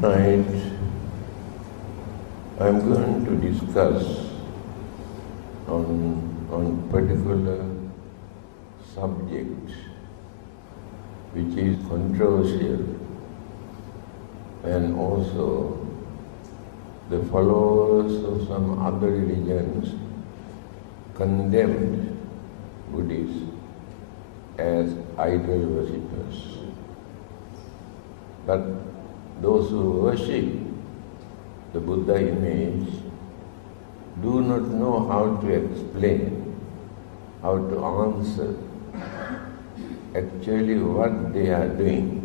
Tonight, I'm going to discuss on particular subject which is controversial, and also the followers of some other religions condemned Buddhists as idol worshippers. But those who worship the Buddha image do not know how to explain, how to answer actually what they are doing.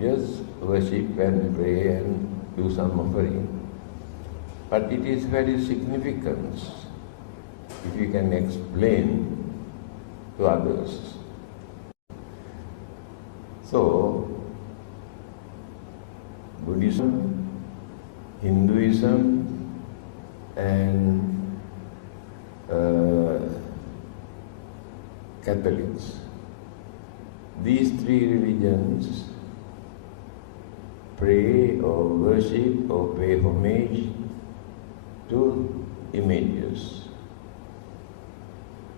Just worship and pray and do some offering. But it is very significant if you can explain to others. So, Buddhism, Hinduism, and Catholics, these three religions pray or worship or pay homage to images.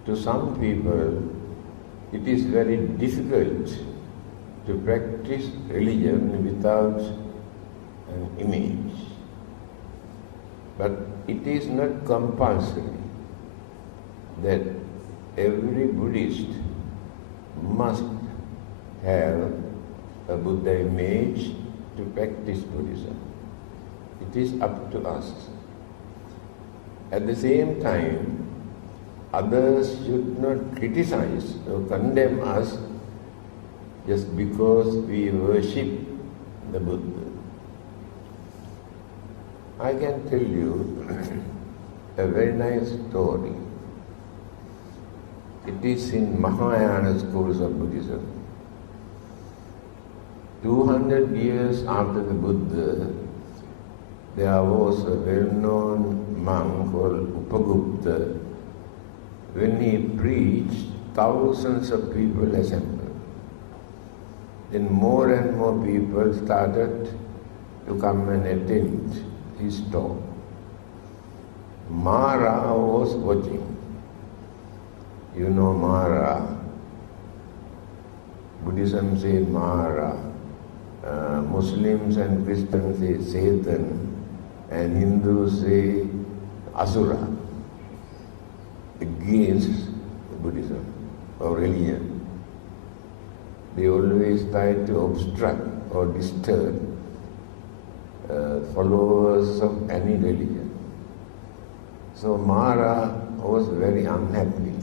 To some people, it is very difficult to practice religion without an image. But it is not compulsory that every Buddhist must have a Buddha image to practice Buddhism. It is up to us. At the same time, others should not criticize or condemn us just because we worship the Buddha. I can tell you a very nice story. It is in Mahayana schools of Buddhism. 200 years after the Buddha, there was a well-known monk called Upagupta. When he preached, thousands of people assembled. Then more and more people started to come and attend his talk. Mara was watching. You know Mara. Buddhism says Mara. Muslims and Christians say Satan. And Hindus say Asura. Against Buddhism or religion. They always try to obstruct or disturb followers of any religion. So Mara was very unhappy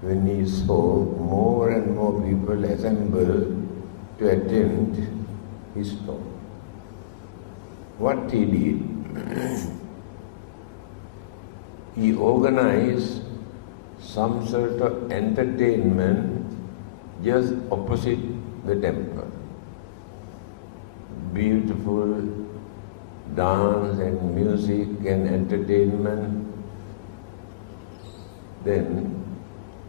when he saw more and more people assemble to attend his talk. What he did, he organized some sort of entertainment just opposite the temple. Beautiful dance and music and entertainment. Then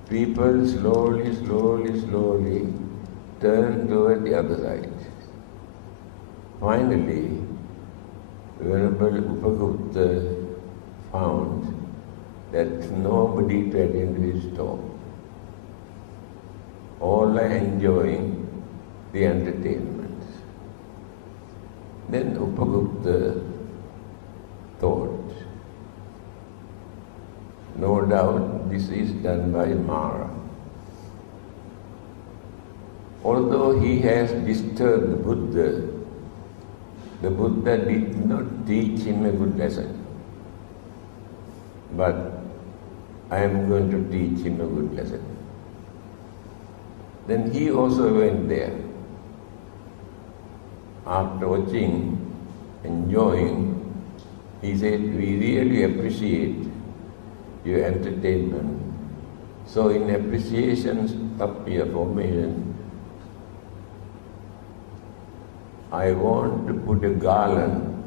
people slowly turned toward the other side. Finally, Venerable Upagupta found that nobody to attend to his talk. All are enjoying the entertainment. Then Upagupta thought, no doubt this is done by Mara. Although he has disturbed the Buddha did not teach him a good lesson. But I am going to teach him a good lesson. Then he also went there. After watching, enjoying, he said, we really appreciate your entertainment. So in appreciation of your formation, I want to put a garland.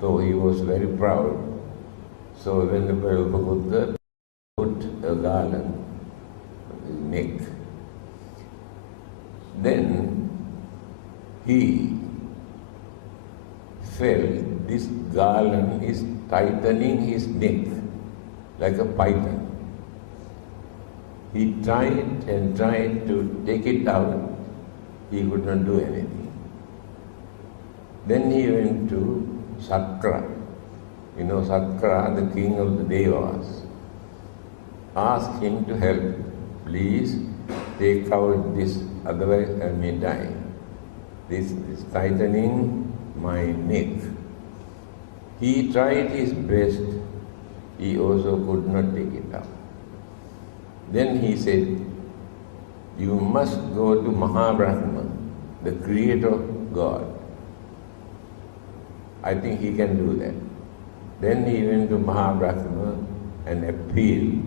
So he was very proud. So when the Buddha put a garland on his neck, then he felt this garland is tightening his neck like a python. He tried and tried to take it out. He could not do anything. Then he went to Sakra. You know Sakra, the king of the Devas. Asked him to help. Please take out this, otherwise I may die. This is tightening my neck. He tried his best. He also could not take it out. Then he said, you must go to Mahabrahma, the creator of God. I think he can do that. Then he went to Mahabrahma and appealed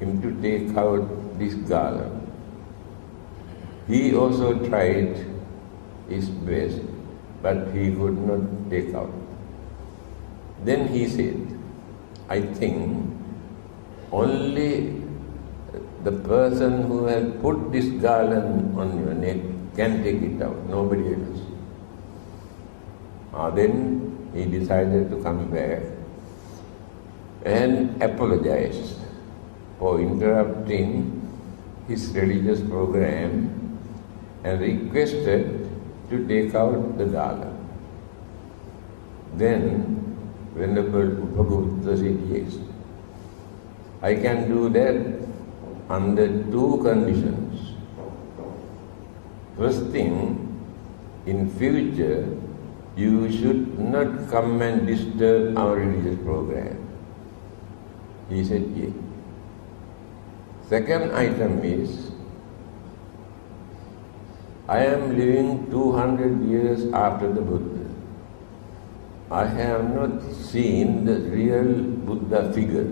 him to take out this garland. He also tried his best, but he could not take out. Then he said, I think only the person who has put this garland on your neck can take it out, nobody else. Then he decided to come back and apologize for interrupting his religious program and requested to take out the garland. Then Venerable Upagupta said, yes, I can do that under two conditions. First thing, in future, you should not come and disturb our religious program. He said, yes. Second item is, I am living 200 years after the Buddha. I have not seen the real Buddha figure.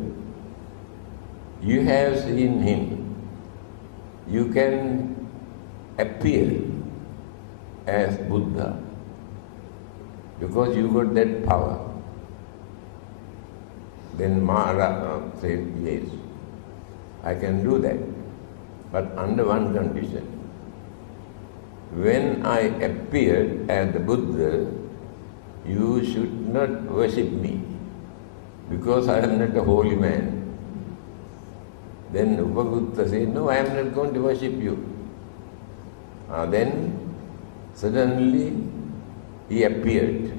You have seen him. You can appear as Buddha because you got that power. Then Maharaj said, yes, I can do that, but under one condition. When I appeared as the Buddha, you should not worship me because I am not a holy man. Then Upagupta said, no, I am not going to worship you. Then suddenly he appeared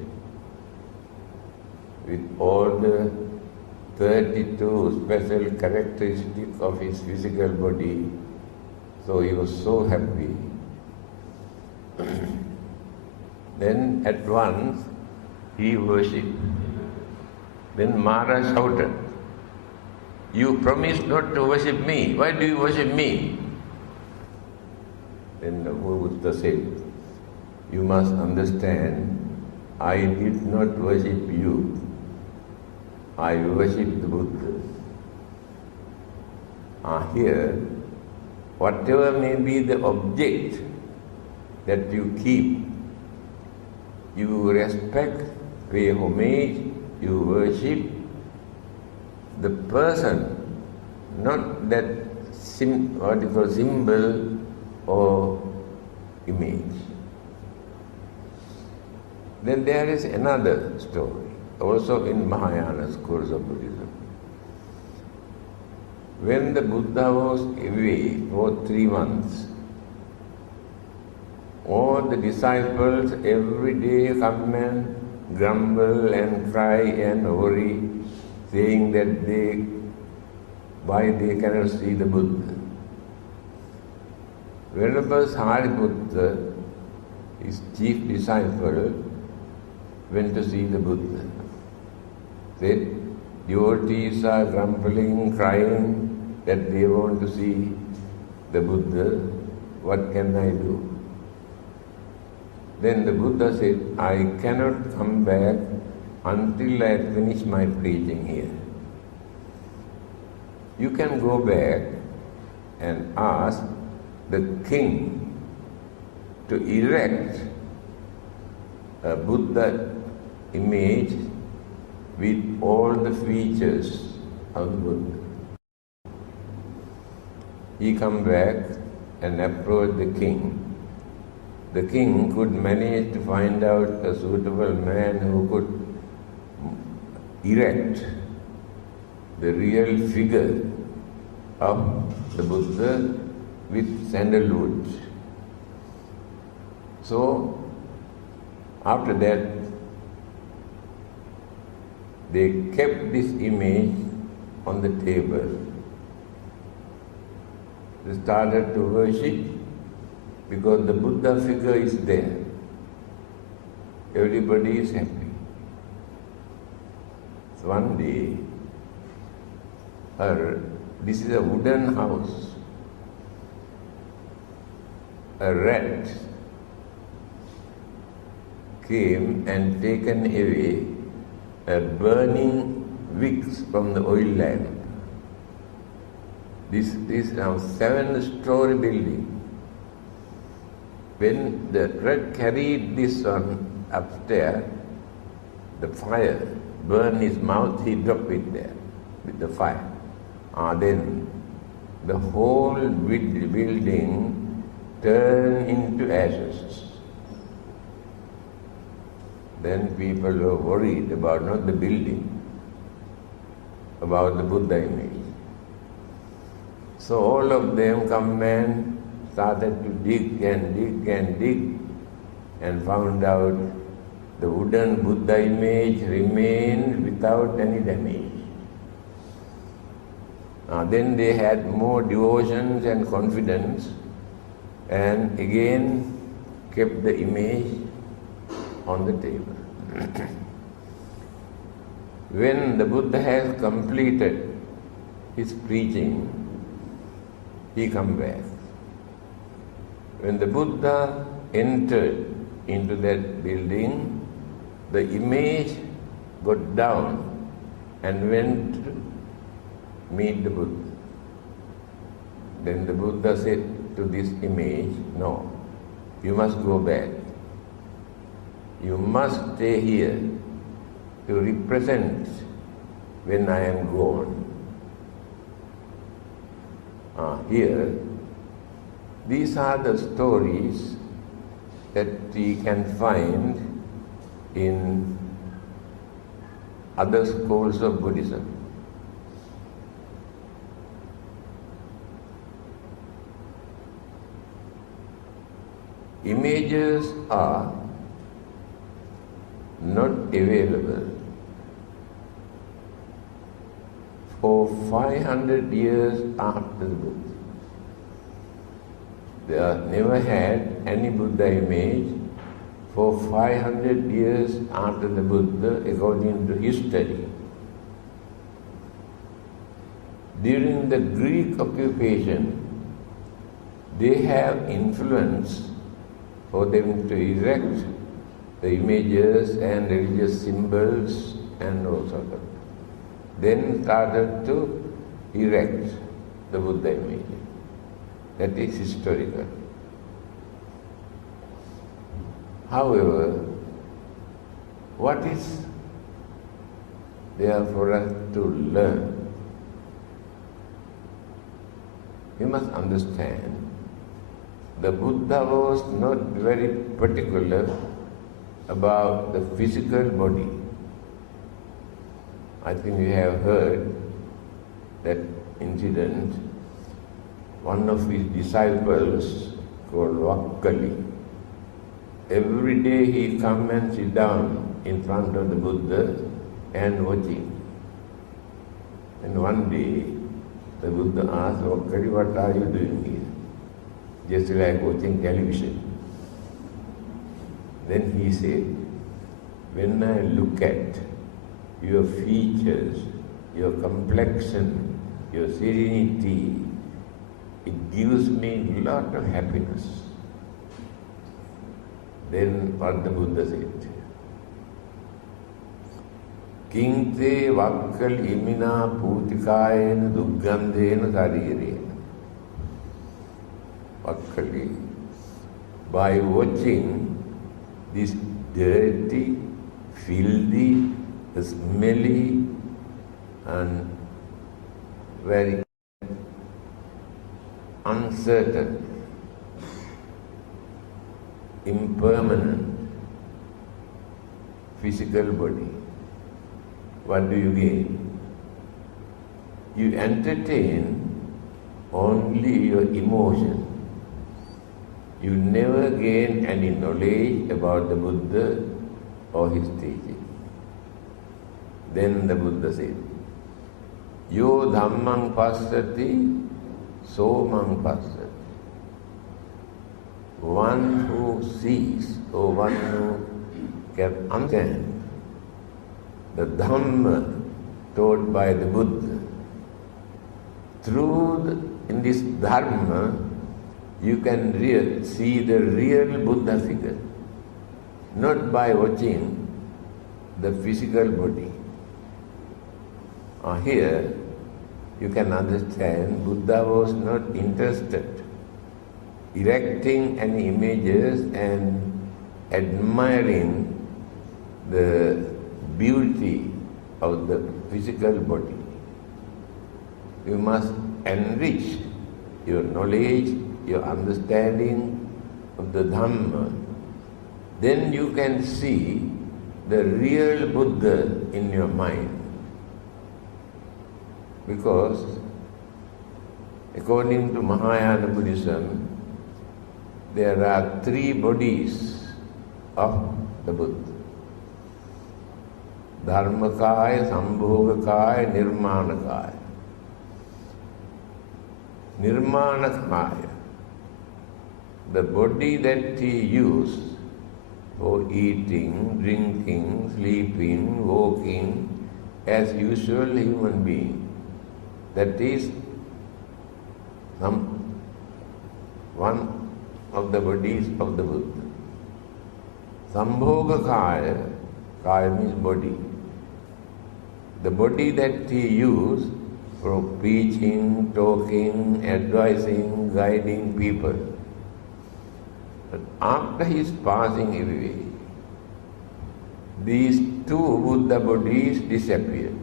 with all the 32 special characteristics of his physical body. So he was so happy. Then at once he worshipped. Then Maharaj shouted, you promised not to worship me. Why do you worship me? Then the Buddha said, you must understand, I did not worship you. I worship the Buddha. Here, whatever may be the object that you keep, you respect, pay homage, you worship the person, not that symbol or image. Then there is another story, also in Mahayana schools of Buddhism. When the Buddha was away for 3 months, all the disciples every day come and grumble and cry and worry, saying that why they cannot see the Buddha. Venerable Sariputta, his chief disciple, went to see the Buddha. Said, devotees are grumbling, crying that they want to see the Buddha. What can I do? Then the Buddha said, I cannot come back until I finish my preaching here. You can go back and ask the king to erect a Buddha image with all the features of the Buddha. He come back and approached the king the king could manage to find out a suitable man who could erect the real figure of the Buddha with sandalwood. So, after that, they kept this image on the table. They started to worship because the Buddha figure is there. Everybody is happy. So one day, this is a wooden house. A rat came and taken away a burning wicks from the oil lamp. This is now 7-story building. When the rat carried this one upstairs, the fire burned his mouth, he dropped it there with the fire. Then the whole building turned into ashes. Then people were worried about not the building, about the Buddha image. So all of them come and started to dig and dig and dig and found out the wooden Buddha image remained without any damage. Then they had more devotions and confidence and again kept the image on the table. When the Buddha has completed his preaching, he comes back. When the Buddha entered into that building, the image got down and went to meet the Buddha. Then the Buddha said to this image, no, you must go back. You must stay here to represent when I am gone. Here, these are the stories that we can find in other schools of Buddhism. Images are not available for 500 years after the Buddha. They never had any Buddha image for 500 years after the Buddha, according to history. During the Greek occupation, they have influence for them to erect the images and religious symbols and all sort of. Then started to erect the Buddha image. That is historical. However, what is there for us to learn? You must understand, the Buddha was not very particular about the physical body. I think you have heard that incident. One of his disciples, called Vakkali, every day he come and sit down in front of the Buddha and watching. And one day, the Buddha asked Vakkali, what are you doing here? Just like watching television. Then he said, when I look at your features, your complexion, your serenity, it gives me a lot of happiness. Then what the Buddha said, Kinte vakkal imina putikayena duggandena sarirena. Vakkali, by watching this dirty, filthy, smelly and very uncertain impermanent physical body, what do you gain? You entertain only your emotion. You never gain any knowledge about the Buddha or his teaching. Then the Buddha said, Yo Dhammang Passati, So Mang Passati. One who sees or one who can understand the Dhamma taught by the Buddha, in this Dharma, you can see the real Buddha figure, not by watching the physical body. Here, you can understand Buddha was not interested erecting any images and admiring the beauty of the physical body. You must enrich your knowledge, your understanding of the Dhamma. Then you can see the real Buddha in your mind. Because according to Mahayana Buddhism, there are 3 bodies of the Buddha. Dharmakaya, Sambhogakaya, Nirmanakaya. Nirmanakaya, the body that he used for eating, drinking, sleeping, walking, as usual human being. That is one of the bodies of the Buddha. Sambhogakaya, kaya means body. The body that he used for preaching, talking, advising, guiding people. But after his passing away, these 2 Buddha bodies disappeared.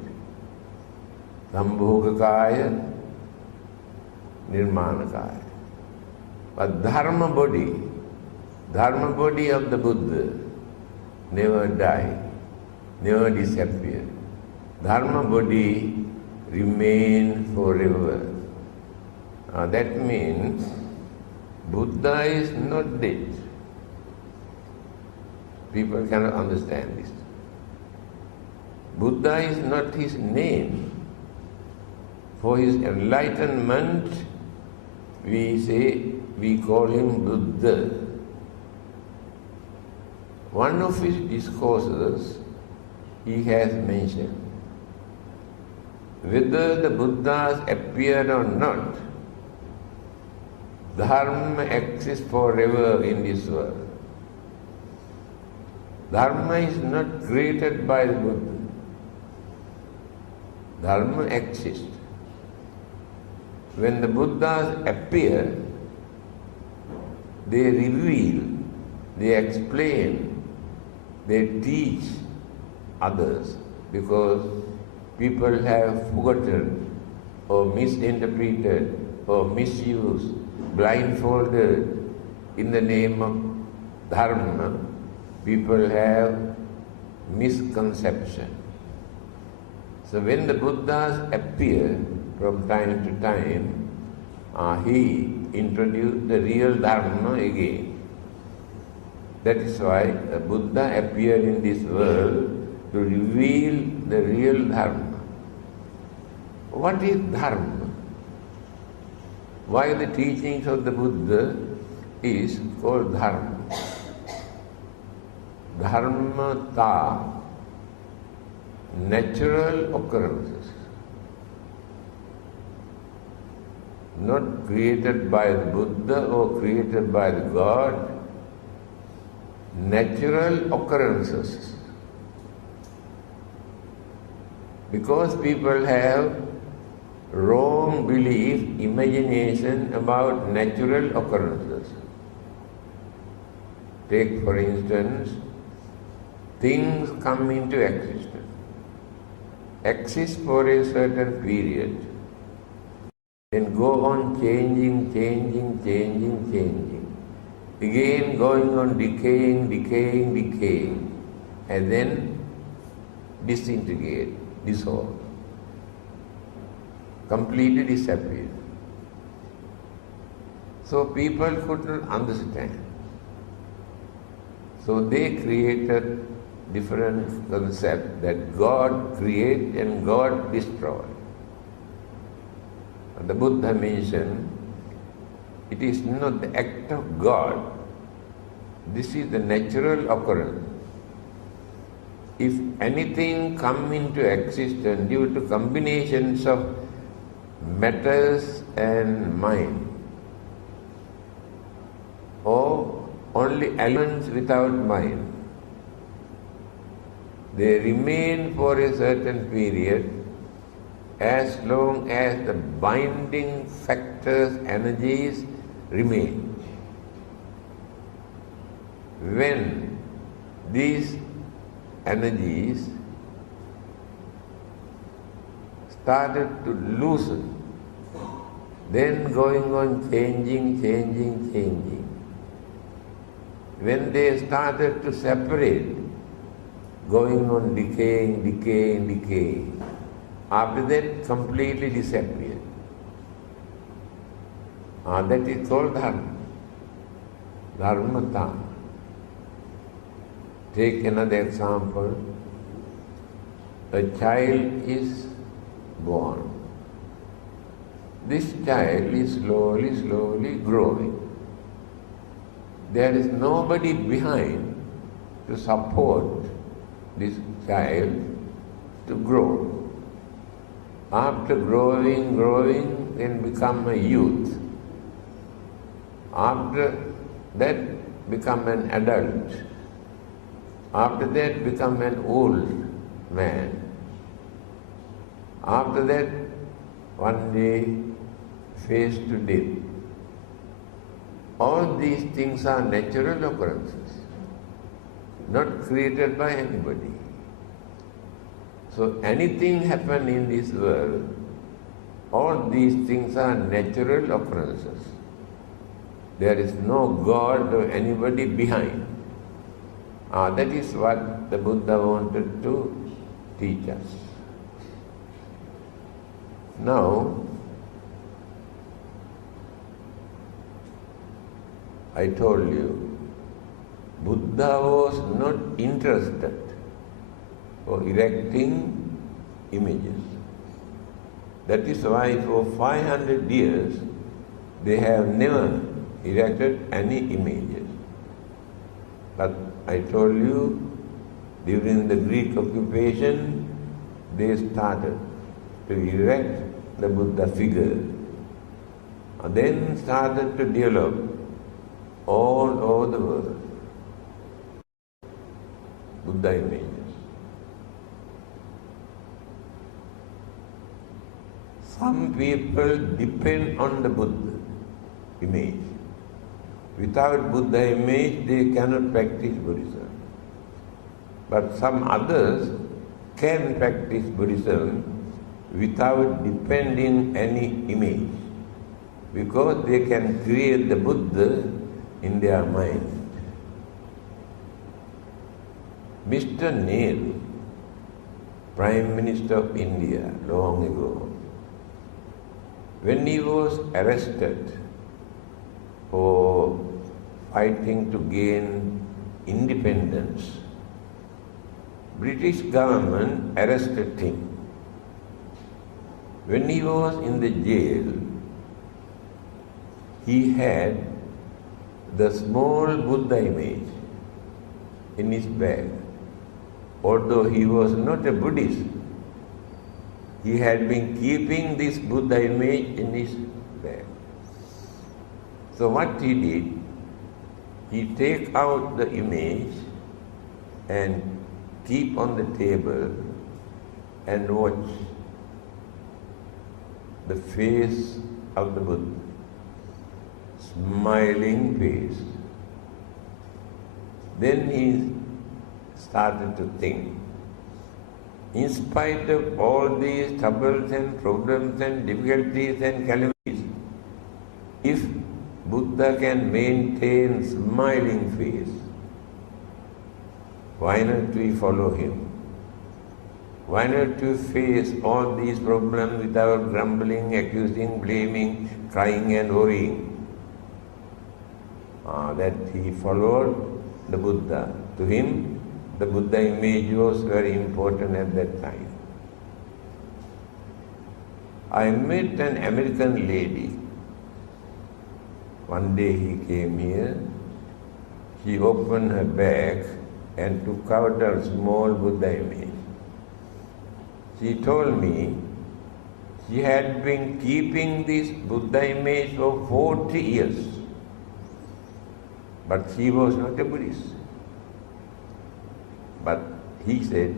Sambhogakaya, Nirmanakaya. But Dharma body of the Buddha never died, never disappeared. Dharma body remains forever. That means Buddha is not dead. People cannot understand this. Buddha is not his name. For his enlightenment, we call him Buddha. One of his discourses, he has mentioned, whether the Buddhas appeared or not, Dharma exists forever in this world. Dharma is not created by the Buddha. Dharma exists. When the Buddhas appear, they reveal, they explain, they teach others, because people have forgotten or misinterpreted or misused, blindfolded in the name of Dharma. People have misconception. So when the Buddhas appear from time to time, he introduced the real Dharma again. That is why a Buddha appeared in this world to reveal the real Dharma. What is Dharma? Why the teachings of the Buddha is called Dharma? Dharmata, natural occurrences, not created by the Buddha or created by the God, natural occurrences. Because people have wrong belief, imagination about natural occurrences. Take for instance, things come into existence, exist for a certain period, then go on changing. again going on decaying, and then disintegrate, dissolve, completely disappear. So people could not understand. So they created different concept that God create and God destroy. The Buddha mentioned, it is not the act of God. This is the natural occurrence. If anything come into existence due to combinations of matters and mind, or only elements without mind, they remain for a certain period as long as the binding factors, energies remain. When these energies started to loosen, then going on changing. When they started to separate, going on decaying, after that completely disappeared. That is called Dharma. Dharmata. Take another example. A child is born. This child is slowly growing. There is nobody behind to support this child to grow. After growing, then become a youth. After that, become an adult. After that, become an old man. After that, one day, face to death. All these things are natural occurrences, not created by anybody. So anything happen in this world, all these things are natural occurrences. There is no God or anybody behind. That is what the Buddha wanted to teach us. Now, I told you, Buddha was not interested for erecting images. That is why for 500 years they have never erected any images. But I told you, during the Greek occupation, they started to erect the Buddha figure. And then started to develop all over the world Buddha images. Some people depend on the Buddha image. Without Buddha image, they cannot practice Buddhism. But some others can practice Buddhism without depending any image, because they can create the Buddha in their mind. Mr. Nehru, Prime Minister of India, long ago, when he was arrested for fighting to gain independence, British government arrested him. When he was in the jail, he had the small Buddha image in his bag. Although he was not a Buddhist, he had been keeping this Buddha image in his bag. So what he did, he take out the image and keep on the table and watch the face of the Buddha, smiling face. Then he started to think, in spite of all these troubles and problems and difficulties and calamities, if Buddha can maintain smiling face. Why not we follow him? Why not we face all these problems without grumbling, accusing, blaming, crying and worrying? That he followed the Buddha. To him, the Buddha image was very important at that time. I met an American lady. One day he came here. She opened her bag and took out a small Buddha image. She told me she had been keeping this Buddha image for 40 years. But she was not a Buddhist. But he said,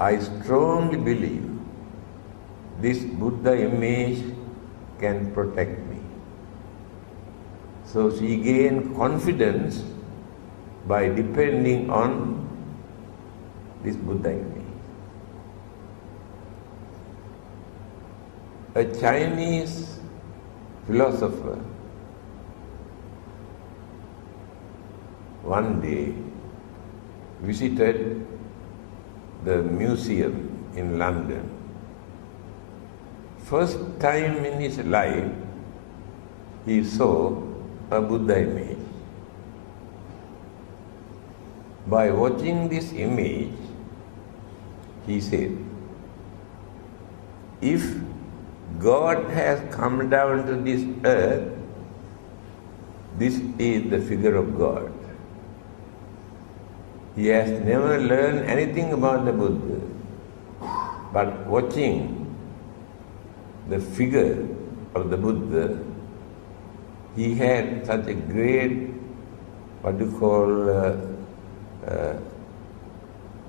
I strongly believe this Buddha image can protect me. So she gained confidence by depending on this Buddha image. A Chinese philosopher one day visited the museum in London. First time in his life, he saw a Buddha image. By watching this image, he said, if God has come down to this earth, this is the figure of God. He has never learned anything about the Buddha, but watching the figure of the Buddha, he had such a great,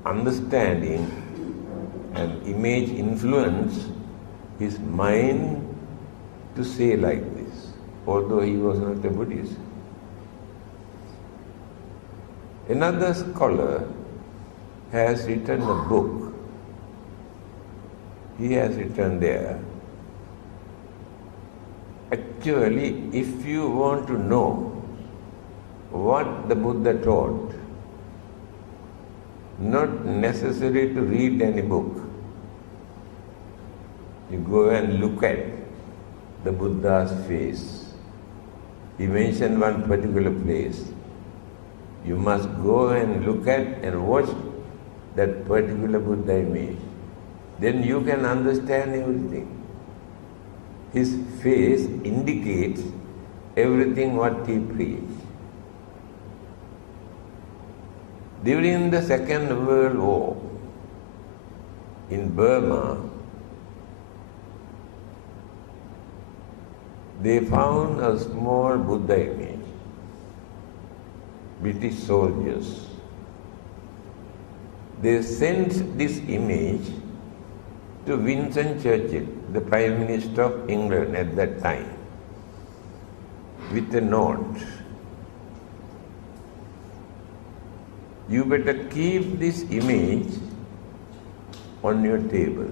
understanding and image influence his mind to say like this, although he was not a Buddhist. Another scholar has written a book. He has written there, actually, if you want to know what the Buddha taught, not necessary to read any book. You go and look at the Buddha's face. He mentioned one particular place. You must go and look at and watch that particular Buddha image. Then you can understand everything. His face indicates everything what he preached. During the Second World War in Burma, they found a small Buddha image. British soldiers. They sent this image to Winston Churchill, the Prime Minister of England at that time, with a note. You better keep this image on your table.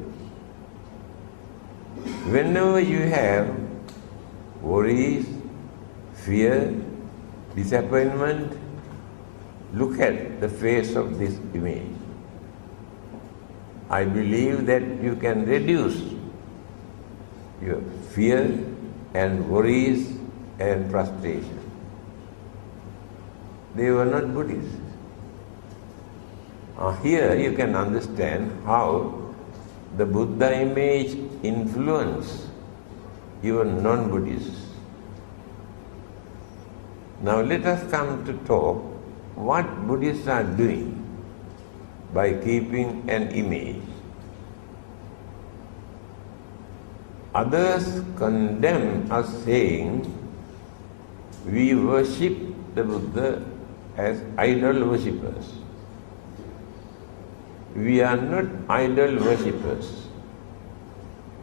Whenever you have worries, fear, disappointment, look at the face of this image. I believe that you can reduce your fear and worries and frustration. They were not Buddhists. Here you can understand how the Buddha image influenced even non-Buddhists. Now let us come to talk what Buddhists are doing by keeping an image. Others condemn us saying we worship the Buddha as idol worshippers. We are not idol worshippers.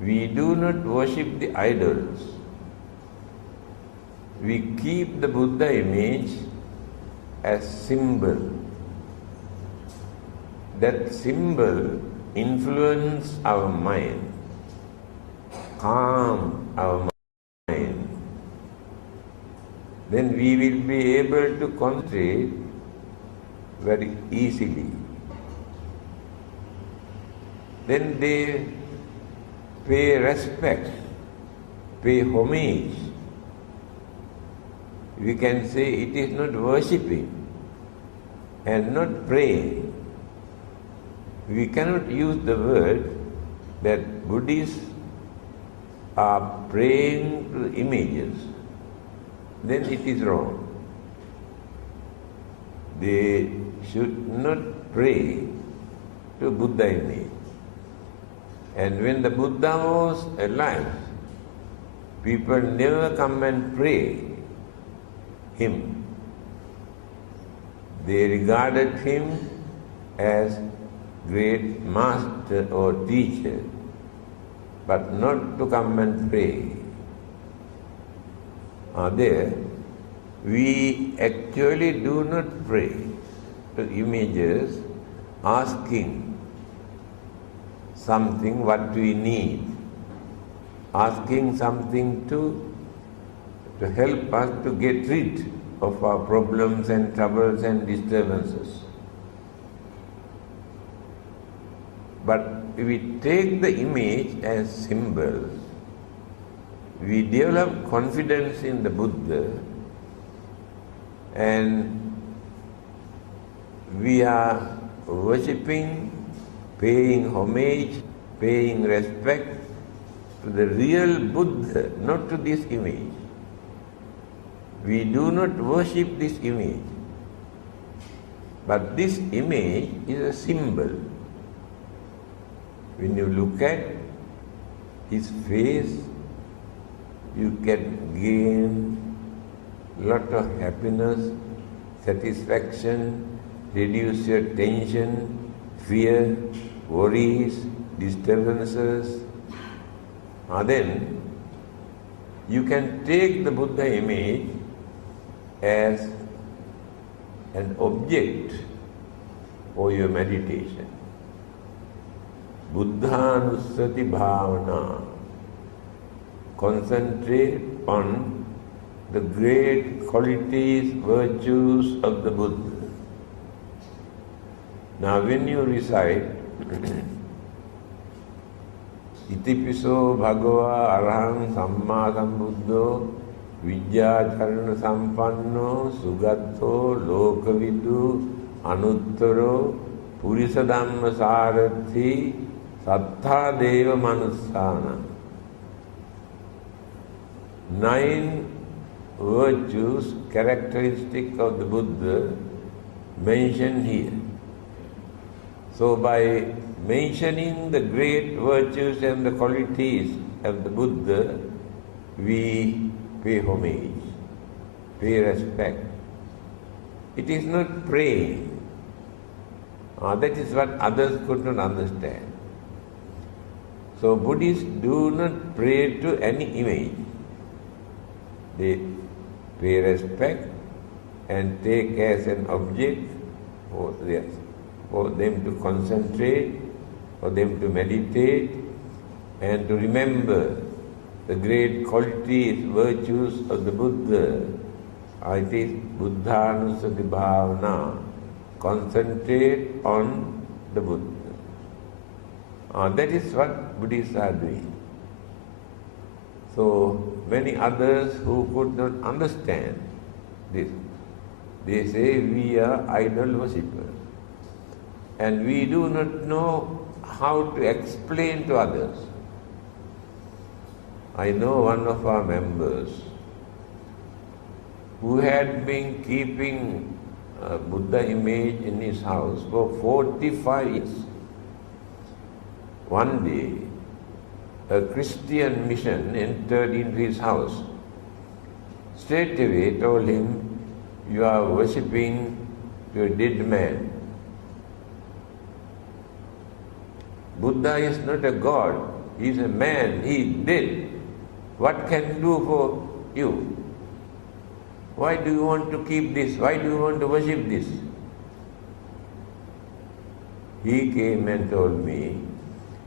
We do not worship the idols. We keep the Buddha image as symbol. That symbol influences our mind, calm our mind. then we will be able to concentrate very easily. Then they pay respect, pay homage. We can say it is not worshipping and not praying. We cannot use the word that Buddhists are praying to images. Then it is wrong. They should not pray to Buddha image. And when the Buddha was alive, people never come and pray him. They regarded him as great master or teacher, but not to come and pray. There, we actually do not pray to images asking something what we need, asking something to help us to get rid of our problems and troubles and disturbances. But if we take the image as symbols, we develop confidence in the Buddha, and we are worshipping, paying homage, paying respect to the real Buddha, not to this image. We do not worship this image, but this image is a symbol. When you look at his face, you can gain lot of happiness, satisfaction, reduce your tension, fear, worries, disturbances. Then you can take the Buddha image as an object for your meditation. Buddhanusati bhavana. Concentrate on the great qualities, virtues of the Buddha. Now when you recite Itipiso bhagava araham samma sambuddho vidyacharana sampanno sugatto lokavidu anuttaro purisa dhamma sarathi sattha deva manussana. 9 virtues, characteristic of the Buddha mentioned here. So by mentioning the great virtues and the qualities of the Buddha, we pay homage, pay respect. It is not praying. That is what others could not understand. So Buddhists do not pray to any image. They pay respect and take as an object for them to concentrate, for them to meditate, and to remember the great qualities, virtues of the Buddha. It is Buddhanusati bhavana. Concentrate on the Buddha. That is what Buddhists are doing. So many others who could not understand this, they say we are idol worshippers. And we do not know how to explain to others. I know one of our members who had been keeping a Buddha image in his house for 45 years. One day, a Christian mission entered into his house. Straight away told him, "You are worshipping your dead man." Buddha is not a god, he is a man, he is dead. What can he do for you? Why do you want to keep this? Why do you want to worship this? He came and told me,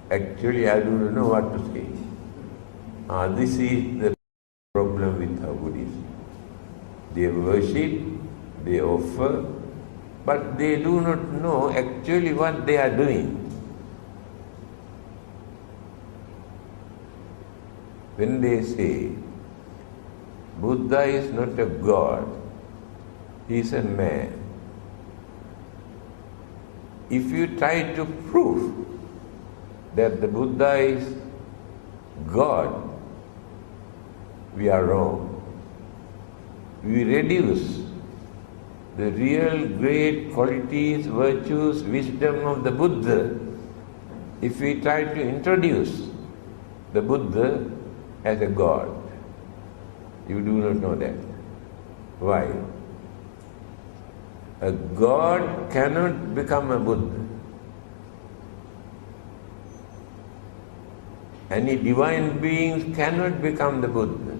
actually I do not know what to say. This is the problem with our Buddhism. They worship, they offer, but they do not know actually what they are doing. When they say, Buddha is not a god, he is a man. If you try to prove that the Buddha is God, we are wrong. We reduce the real great qualities, virtues, wisdom of the Buddha if we try to introduce the Buddha as a God. You do not know that. Why? A God cannot become a Buddha. Any divine beings cannot become the Buddha.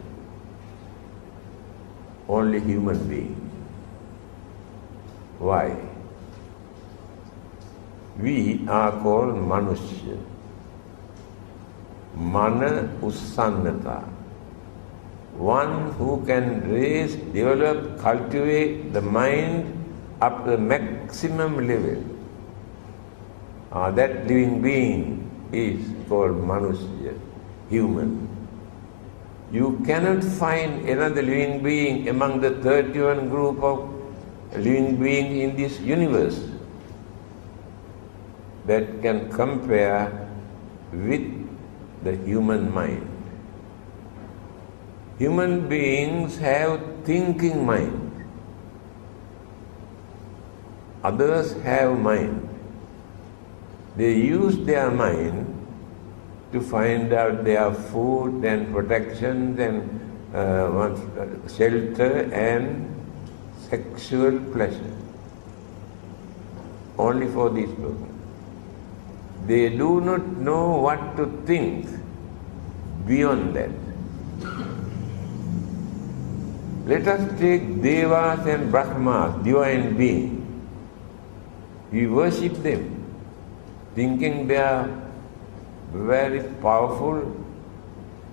Only human beings. Why? We are called Manushya. Mana Ussannata. One who can raise, develop, cultivate the mind up to the maximum level. That living being is called Manushya, human. You cannot find another living being among the 31 group of living beings in this universe that can compare with the human mind. Human beings have thinking mind. Others have mind. They use their mind to find out their food and protection and shelter and sexual pleasure. Only for these people. They do not know what to think beyond that. Let us take Devas and Brahmas, divine beings. We worship them, thinking they are very powerful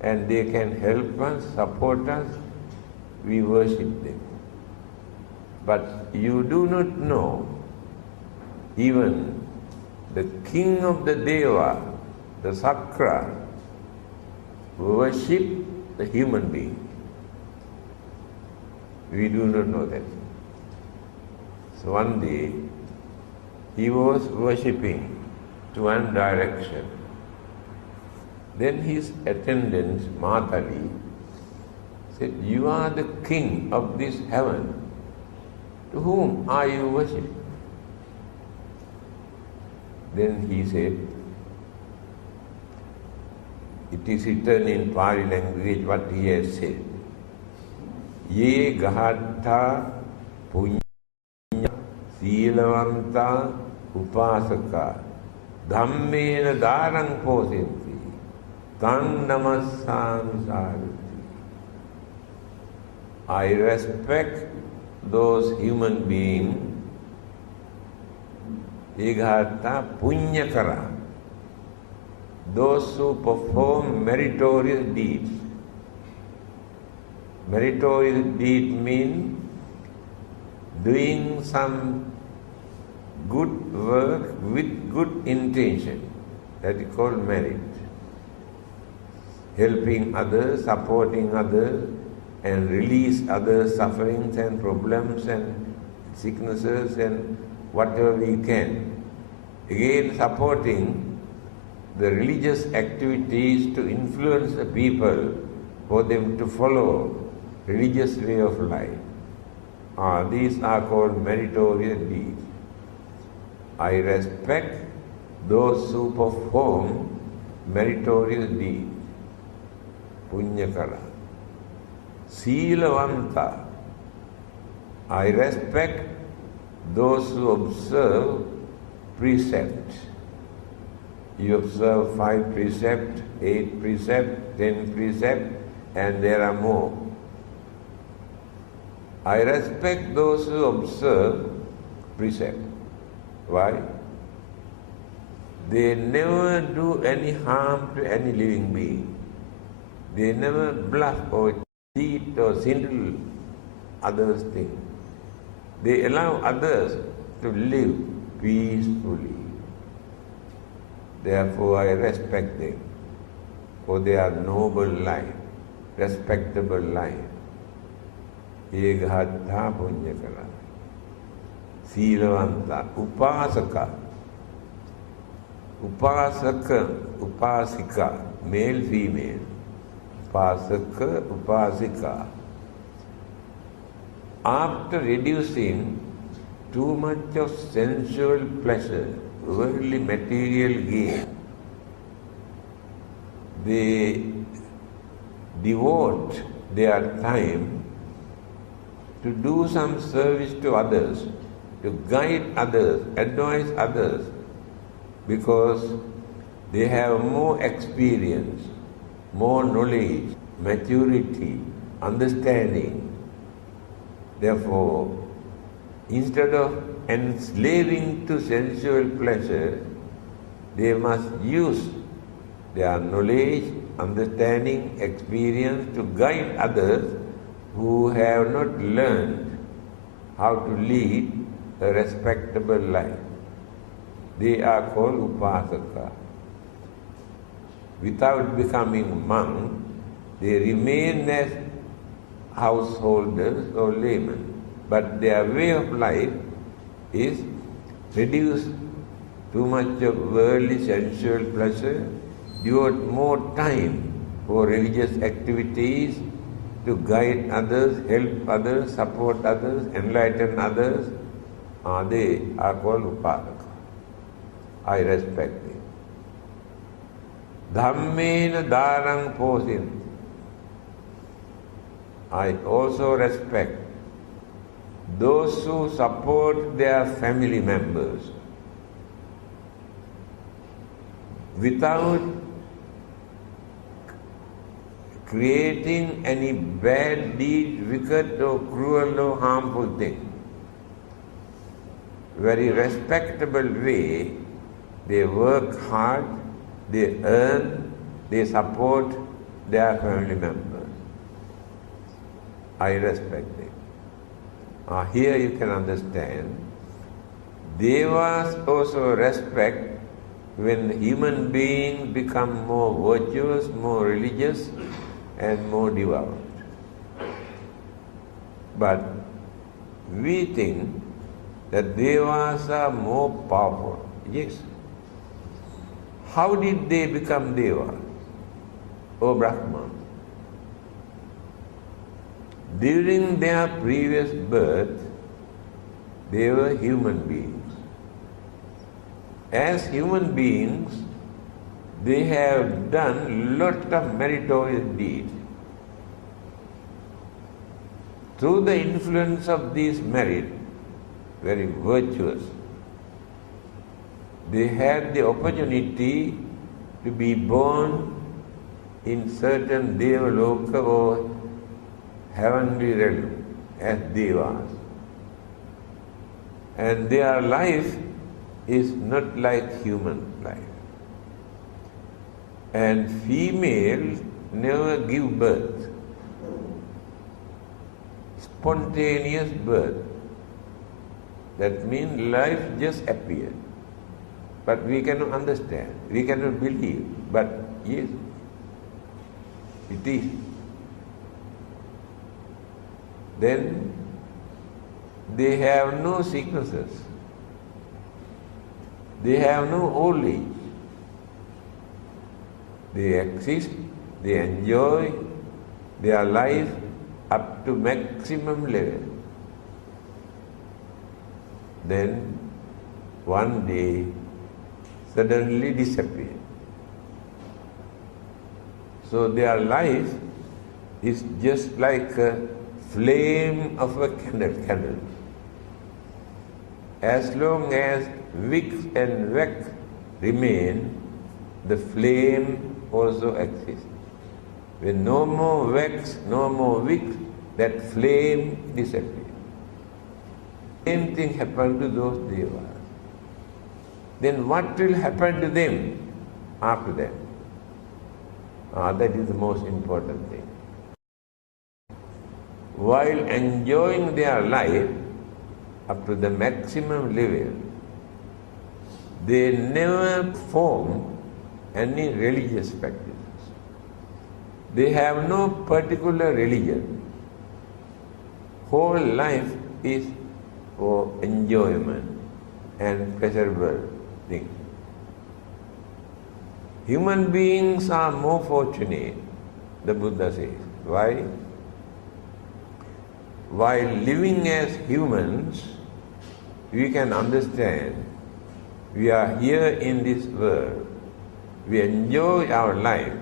and they can help us, support us. We worship them. But you do not know even the king of the Deva, the Sakra, worship the human being. We do not know that. So one day, he was worshipping to one direction. Then his attendant, Matali, said, "You are the king of this heaven. To whom are you worshipping?" Then he said, it is written in Pali language what he has said. Ye gahatta punya silavanta upasaka dhammena darang posenti tan namassami sarati. I respect those human beings, Igata Punyakara, those who perform meritorious deeds. Meritorious deed means doing some good work with good intention. That is called merit. Helping others, supporting others, and release others' sufferings and problems and sicknesses and whatever we can. Again, supporting the religious activities to influence the people for them to follow religious way of life. These are called meritorious deeds. I respect those who perform meritorious deeds. Punyakara. Silavanta. I respect those who observe precepts. You observe 5 precepts, 8 precepts, 10 precepts, and there are more. I respect those who observe precept. Why? They never do any harm to any living being. They never bluff or cheat or swindle others think. They allow others to live peacefully. Therefore I respect them, for they are noble life, respectable life. Egahatha punyakara. Silavanta, upasaka. Upasaka, upasika, male, female. Upasaka, upasika. After reducing too much of sensual pleasure, worldly material gain, they devote their time to do some service to others, to guide others, advise others, because they have more experience, more knowledge, maturity, understanding. Therefore, instead of enslaving to sensual pleasure, they must use their knowledge, understanding, experience to guide others who have not learned how to lead a respectable life. They are called upasaka. Without becoming monk, they remain as householders or laymen. But their way of life is reduce too much of worldly sensual pleasure, devote more time for religious activities, to guide others, help others, support others, enlighten others. They are called upasaka. I respect them. Dhammena dharang posin. I also respect those who support their family members without creating any bad deed, wicked or cruel or harmful thing. Very respectable way, they work hard, they earn, they support their family members. I respect them. Here you can understand, Devas also respect when human beings become more virtuous, more religious, and more devout. But we think that Devas are more powerful. Yes. How did they become Devas? O Brahma. During their previous birth, they were human beings. As human beings, they have done lot of meritorious deeds. Through the influence of these merit, very virtuous, they had the opportunity to be born in certain Devaloka or heavenly realm as Devas. And their life is not like human life. And females never give birth. Spontaneous birth. That means life just appeared. But we cannot understand, we cannot believe. But yes, it is. Then they have no sicknesses. They have no old age. They exist, they enjoy their life up to maximum level. Then one day suddenly disappear. So their life is just like a flame of a candle. As long as wicks and wax remain, the flame also exists. When no more wax, no more wicks, that flame disappears. Same thing happened to those devas. Then what will happen to them after that? That is the most important thing. while enjoying their life up to the maximum level, they never form any religious practices. They have no particular religion. Whole life is for enjoyment and pleasurable things. Human beings are more fortunate, the Buddha says. Why? While living as humans, we can understand we are here in this world. We enjoy our life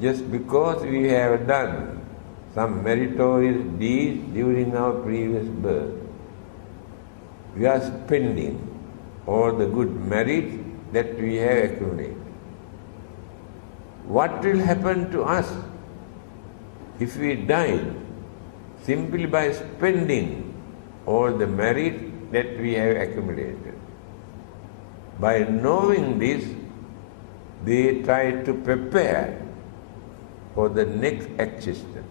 just because we have done some meritorious deeds during our previous birth. We are spending all the good merit that we have accumulated. What will happen to us if we die simply by spending all the merit that we have accumulated? By knowing this, they try to prepare for the next existence.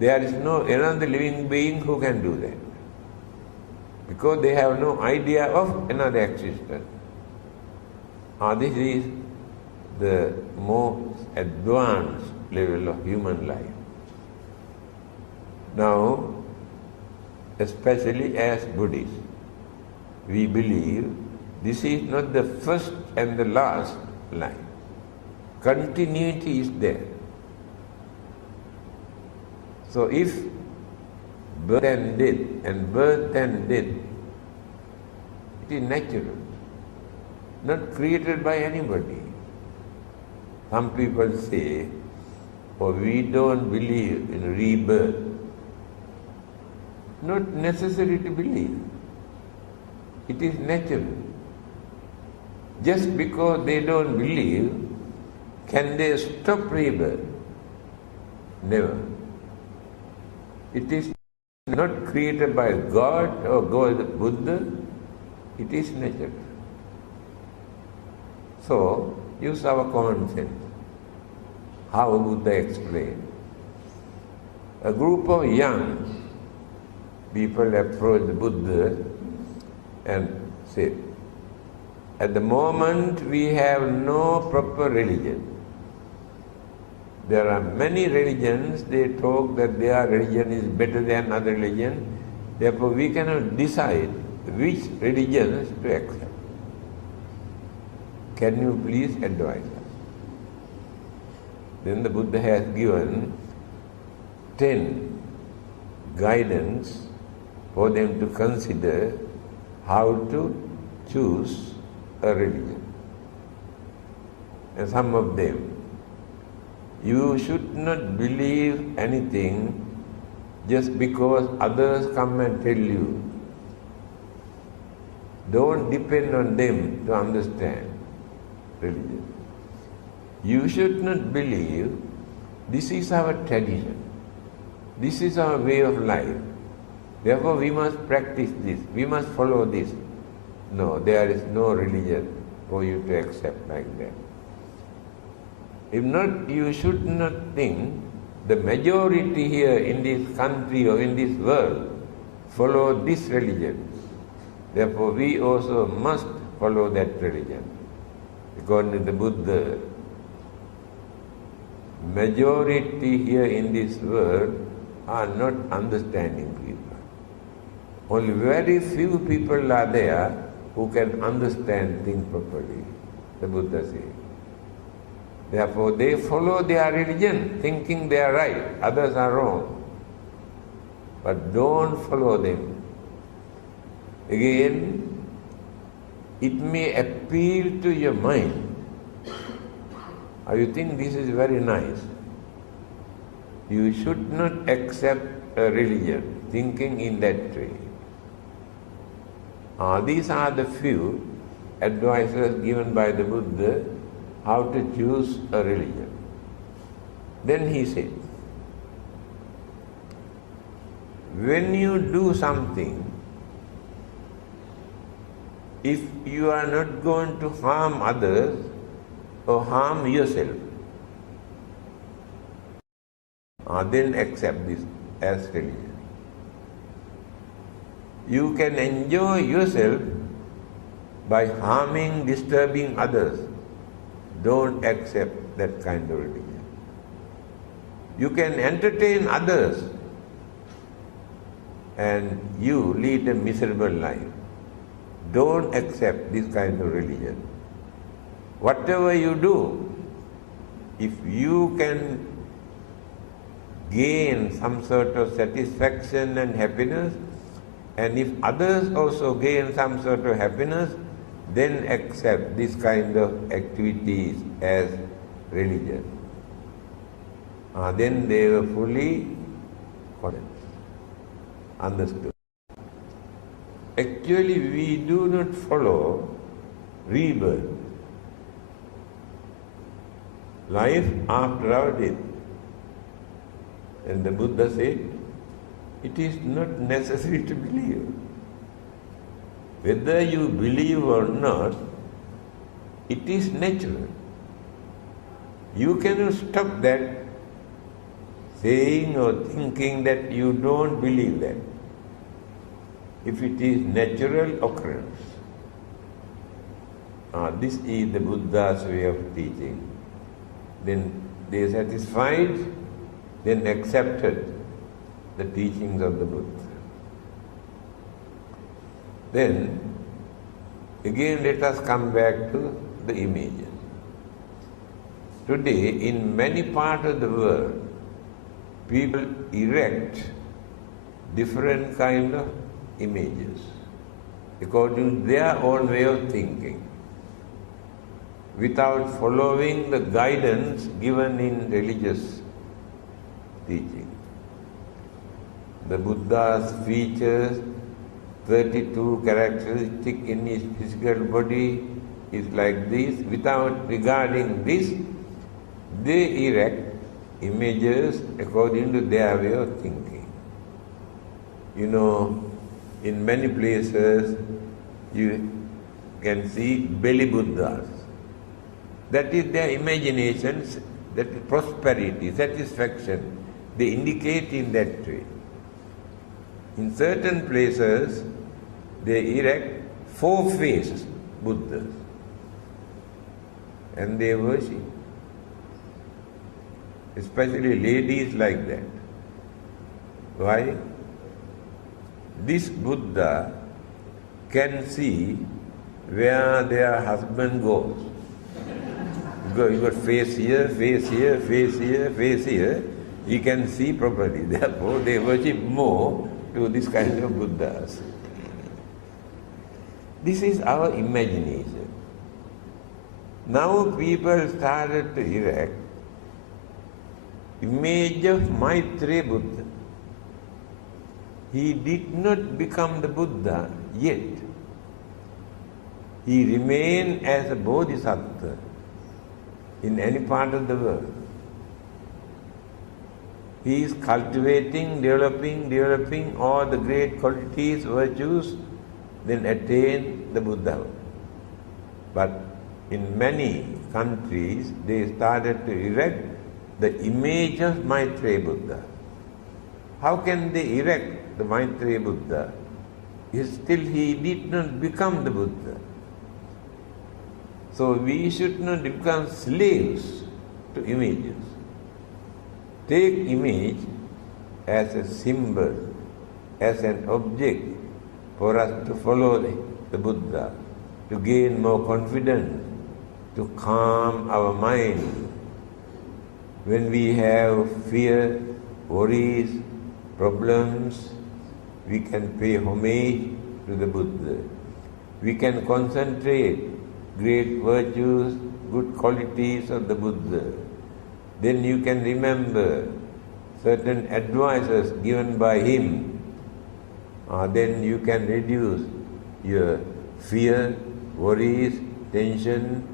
There is no another living being who can do that, because they have no idea of another existence. This is the most advanced level of human life. Now, especially as Buddhists, we believe this is not the first and the last life. Continuity is there. So if birth and death and birth and death, it is natural, not created by anybody. Some people say, oh, we don't believe in rebirth. Not necessary to believe. It is natural. Just because they don't believe, can they stop rebirth? Never. It is not created by God or God, Buddha. It is natural. So, use our common sense. How Buddha explained. A group of young people approached the Buddha and said, at the moment we have no proper religion. There are many religions, they talk that their religion is better than other religion. Therefore we cannot decide which religions to accept. Can you please advise us? Then the Buddha has given 10 guidance for them to consider how to choose a religion. And some of them, you should not believe anything just because others come and tell you. Don't depend on them to understand religion. You should not believe this is our tradition, this is our way of life, therefore we must practice this, we must follow this. No, there is no religion for you to accept like that. If not, you should not think the majority here in this country or in this world follow this religion. Therefore, we also must follow that religion. According to the Buddha, majority here in this world are not understanding people. Only very few people are there who can understand things properly, the Buddha says. Therefore, they follow their religion, thinking they are right, others are wrong. But don't follow them. Again, it may appeal to your mind. Or you think this is very nice. You should not accept a religion, thinking in that way. These are the few advices given by the Buddha how to choose a religion. Then he said, when you do something, if you are not going to harm others or harm yourself, then accept this as religion. You can enjoy yourself by harming, disturbing others. Don't accept that kind of religion. You can entertain others and you lead a miserable life. Don't accept this kind of religion. Whatever you do, if you can gain some sort of satisfaction and happiness, and if others also gain some sort of happiness, then accept this kind of activities as religion. Then they were fully understood. Actually, we do not follow rebirth, life after our death. And the Buddha said, it is not necessary to believe. Whether you believe or not, it is natural. You cannot stop that saying or thinking that you don't believe that. If it is natural occurrence. This is the Buddha's way of teaching. Then they satisfied, then accepted the teachings of the Buddha. Then, again let us come back to the images. Today, in many parts of the world, people erect different kind of images according to their own way of thinking, without following the guidance given in religious teaching. The Buddha's features, 32 characteristics in his physical body is like this. Without regarding this, they erect images according to their way of thinking. You know, in many places you can see belly Buddhas. That is their imaginations, that is prosperity, satisfaction. They indicate in that way. In certain places, they erect four-faced Buddhas and they worship. Especially ladies like that. Why? This Buddha can see where their husband goes. You got face here, face here, face here, face here. He can see properly. Therefore, they worship more to this kind of Buddhas. This is our imagination. Now people started to erect image of Maitreya Buddha. He did not become the Buddha yet. He remained as a Bodhisattva in any part of the world. He is cultivating, developing all the great qualities, virtues, then attain the Buddha. But in many countries, they started to erect the image of Maitreya Buddha. How can they erect the Maitreya Buddha? Still he did not become the Buddha. So we should not become slaves to images. Take image as a symbol, as an object for us to follow the Buddha, to gain more confidence, to calm our mind. When we have fear, worries, problems, we can pay homage to the Buddha. We can concentrate great virtues, good qualities of the Buddha. Then you can remember certain advices given by him. Then you can reduce your fear, worries, tension,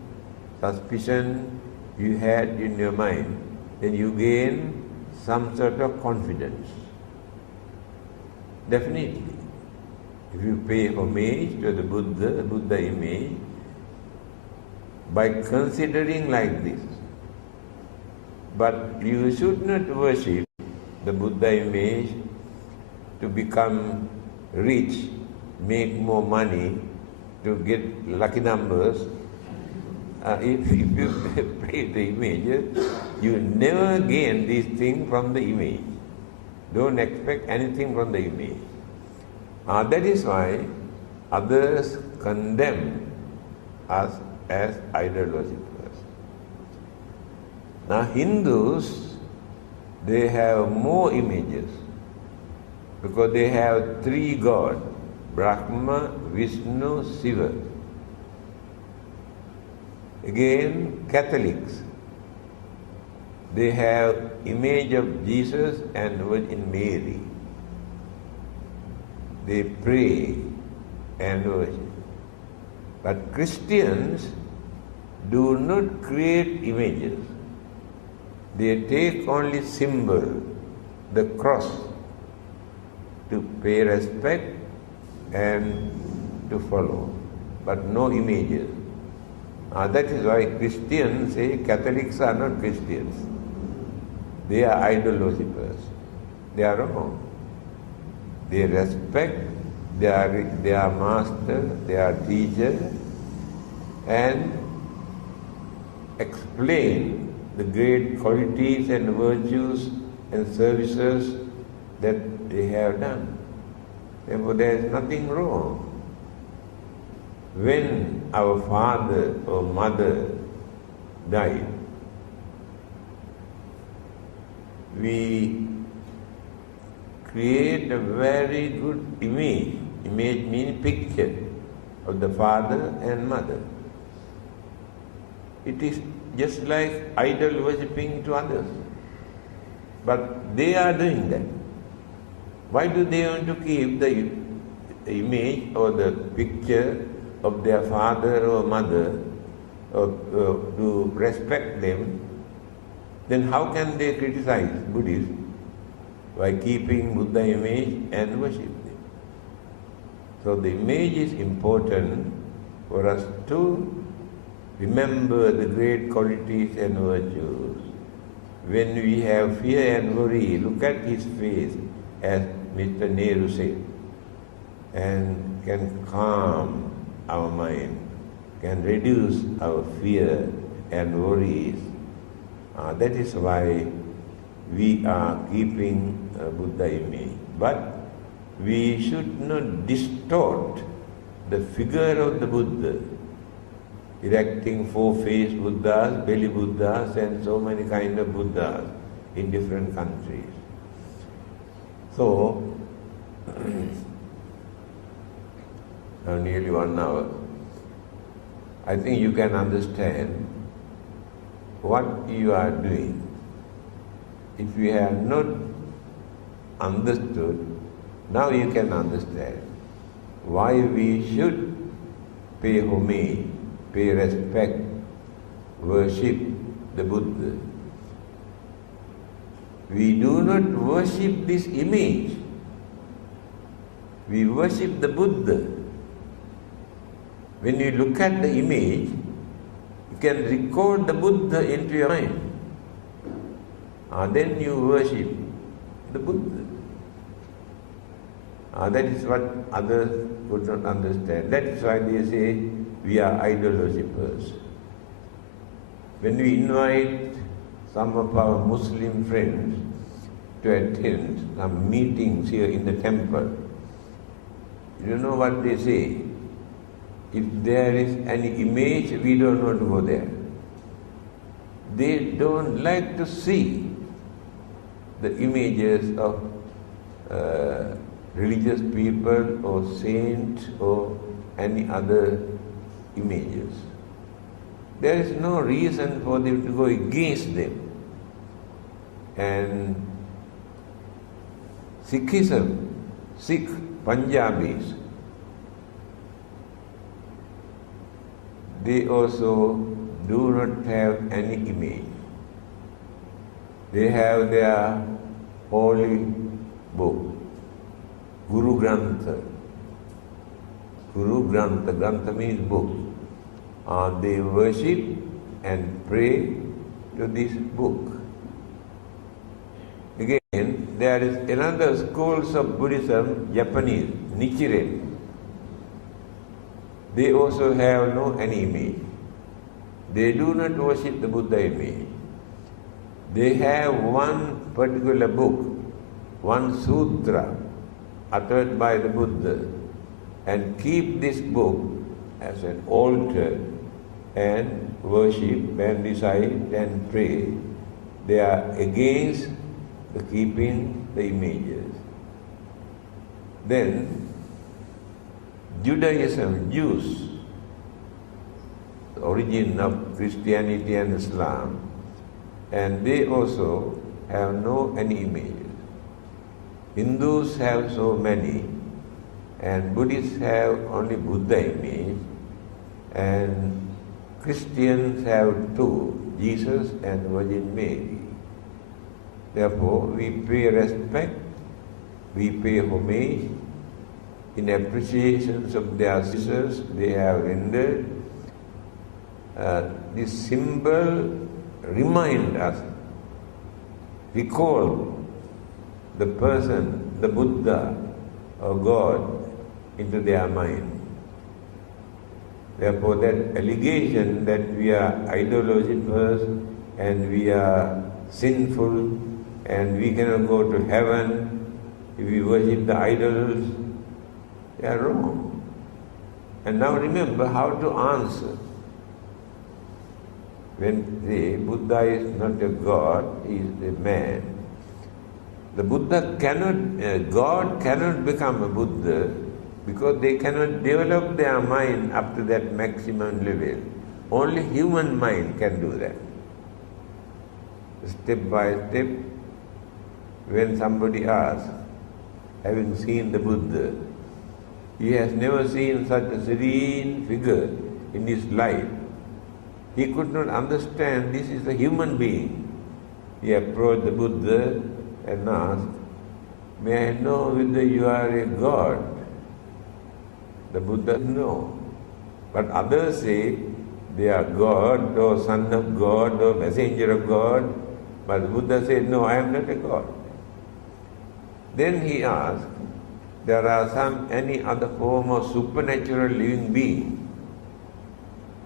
suspicion you had in your mind. Then you gain some sort of confidence. Definitely. If you pay homage to the Buddha image, by considering like this, but you should not worship the Buddha image to become rich, make more money, to get lucky numbers. If you pray the image, you never gain these things from the image. Don't expect anything from the image. That is why others condemn us as idol worshippers. Now Hindus, they have more images because they have three gods, Brahma, Vishnu, Shiva. Again, Catholics, they have image of Jesus and Virgin Mary. They pray and worship. But Christians do not create images. They take only symbol, the cross, to pay respect and to follow, but no images. That is why Christians say Catholics are not Christians. They are idol worshippers. They are wrong. They respect their master, their teacher, and explain the great qualities and virtues and services that they have done. Therefore, there is nothing wrong. When our father or mother died, we create a very good image. Image means picture of the father and mother. It is just like idol worshipping to others. But they are doing that. Why do they want to keep the image or the picture of their father or mother or to respect them? Then how can they criticize Buddhists? By keeping Buddha image and worship them. So the image is important for us to remember the great qualities and virtues. When we have fear and worry, look at his face, as Mr. Nehru said, and can calm our mind, can reduce our fear and worries. That is why we are keeping a Buddha image. But we should not distort the figure of the Buddha, erecting four-faced Buddhas, belly Buddhas, and so many kind of Buddhas in different countries. So, now nearly 1 hour. I think you can understand what you are doing. If you have not understood, now you can understand why we should pay homage, pay respect, worship the Buddha. We do not worship this image. We worship the Buddha. When you look at the image, you can record the Buddha into your mind. Then you worship the Buddha. That is what others could not understand. That is why they say we are idol worshippers. When we invite some of our Muslim friends to attend some meetings here in the temple, you know what they say? If there is any image, we don't want to go there. They don't like to see the images of religious people or saints or any other images. There is no reason for them to go against them. And Sikhism, Sikh, Punjabis, they also do not have any image. They have their holy book, Guru Grantha. Guru Grantha, Grantha means book. They worship and pray to this book. Again, there is another schools of Buddhism, Japanese, Nichiren. They also have no any image. They do not worship the Buddha image. They have one particular book, one sutra uttered by the Buddha, and keep this book as an altar and worship and recite and pray. They are against the keeping the images. Then Judaism, Jews, the origin of Christianity and Islam, and they also have no any images. Hindus have so many, and Buddhists have only Buddha image, and Christians have two, Jesus and Virgin Mary. Therefore, we pay respect, we pay homage in appreciation of their services they have rendered. This symbol remind us, recall the person, the Buddha or God into their mind. Therefore, that allegation that we are idol worshippers and we are sinful and we cannot go to heaven if we worship the idols, they are wrong. And now remember how to answer. When the Buddha is not a God, he is a man. The Buddha cannot, God cannot become a Buddha because they cannot develop their mind up to that maximum level. Only human mind can do that. Step by step, when somebody asks, having seen the Buddha, he has never seen such a serene figure in his life. He could not understand this is a human being. He approached the Buddha and asked, "May I know whether you are a God?" The Buddha, "No." But others say they are God or son of God or messenger of God. But the Buddha said, "No, I am not a God." Then he asked, "There are any other form of supernatural living being?"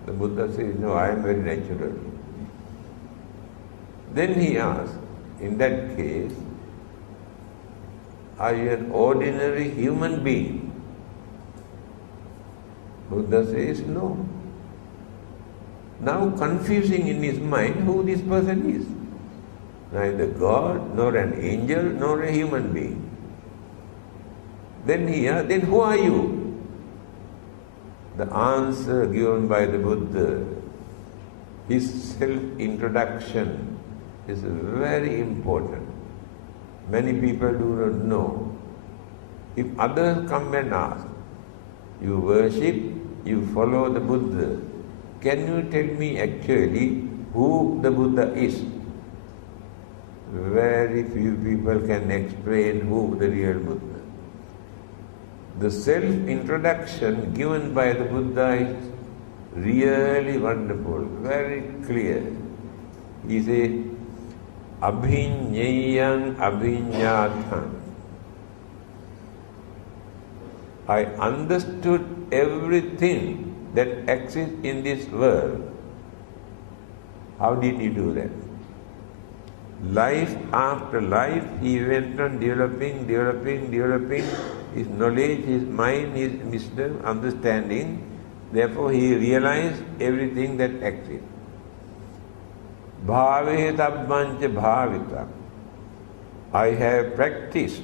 The Buddha says, "No, I am very natural." Then he asked, "In that case, are you an ordinary human being?" Buddha says, "No." Now confusing in his mind who this person is. Neither God, nor an angel, nor a human being. Then he asked, "Then who are you?" The answer given by the Buddha, his self-introduction is very important. Many people do not know. If others come and ask, "You worship, you follow the Buddha, can you tell me actually who the Buddha is?" Very few people can explain who the real Buddha. The self-introduction given by the Buddha is really wonderful, very clear. He said, "Abhinyayang abhinyatham." I understood everything that exists in this world. How did he do that? Life after life, he went on developing his knowledge, his mind, his wisdom, understanding. Therefore, he realized everything that exists. Bhavetabbancha bhavita. I have practiced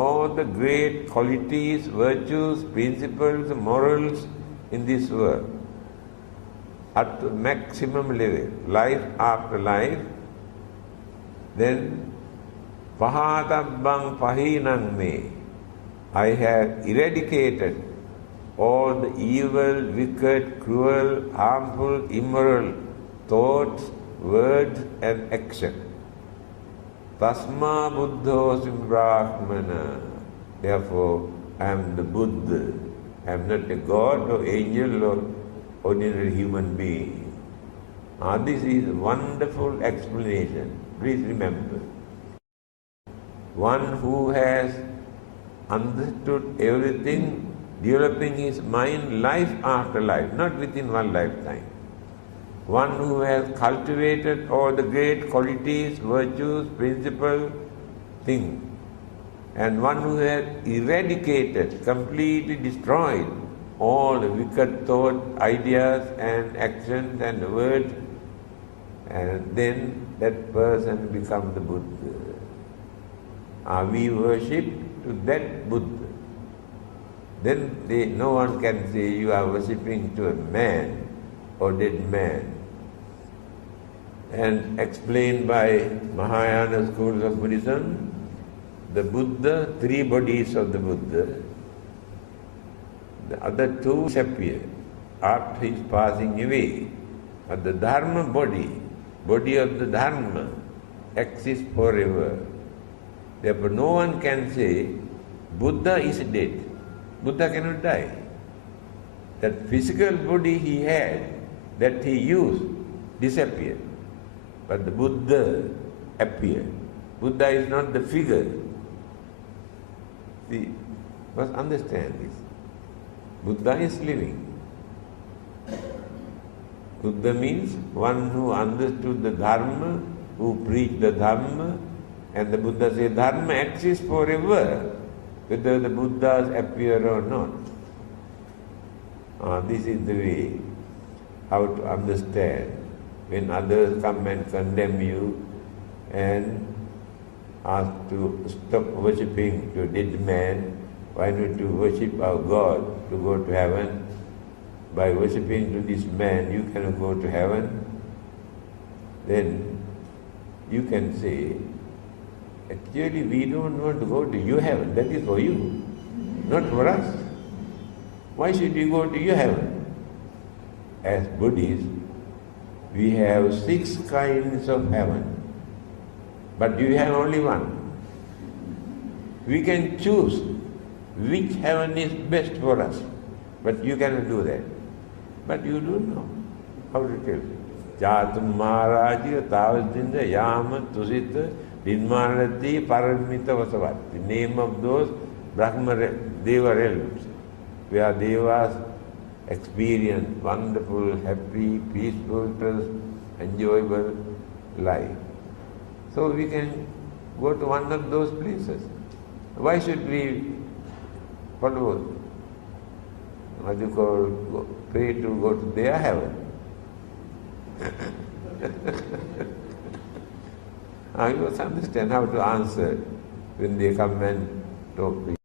all the great qualities, virtues, principles, morals in this world at the maximum level, life after life. Then, pahatabbang pahinang me. I have eradicated all the evil, wicked, cruel, harmful, immoral thoughts, words and action. Tasma buddhosmi brahmana. Therefore, I am the Buddha. I am not a God or angel or ordinary human being. This is a wonderful explanation. Please remember. one who has understood everything, developing his mind life after life, not within one lifetime. One who has cultivated all the great qualities, virtues, principles, things, and one who has eradicated, completely destroyed all the wicked thoughts, ideas and actions and words, and then that person becomes the Buddha. We worship to that Buddha. Then no one can say you are worshipping to a man or dead man. And explained by Mahayana schools of Buddhism, the Buddha, three bodies of the Buddha, the other two disappear after his passing away. But the Dharma body of the Dharma, exists forever. Therefore no one can say Buddha is dead. Buddha cannot die. That physical body he had, that he used, disappeared. But the Buddha appeared. Buddha is not the figure. See, must understand this. Buddha is living. Buddha means one who understood the Dharma, who preached the Dhamma, and the Buddha says Dharma exists forever, whether the Buddhas appear or not. This is the way how to understand. When others come and condemn you and ask to stop worshipping to a dead man, why not to worship our God to go to heaven? By worshipping to this man, you cannot go to heaven. Then you can say, actually we don't want to go to your heaven, that is for you, not for us. Why should we go to your heaven? As Buddhists, we have 6 kinds of heaven, but you have only one. We can choose which heaven is best for us, but you cannot do that. But you don't know how to tell. Jatum Maharaja Tavadinda Yama Tusita Dinmanati Paramita Vasavat. The name of those Brahma Deva realms, where Devas experience wonderful, happy, peaceful, enjoyable life. So we can go to one of those places. Why should we follow what you call pray to go to their heaven? You must understand how to answer when they come and talk to you.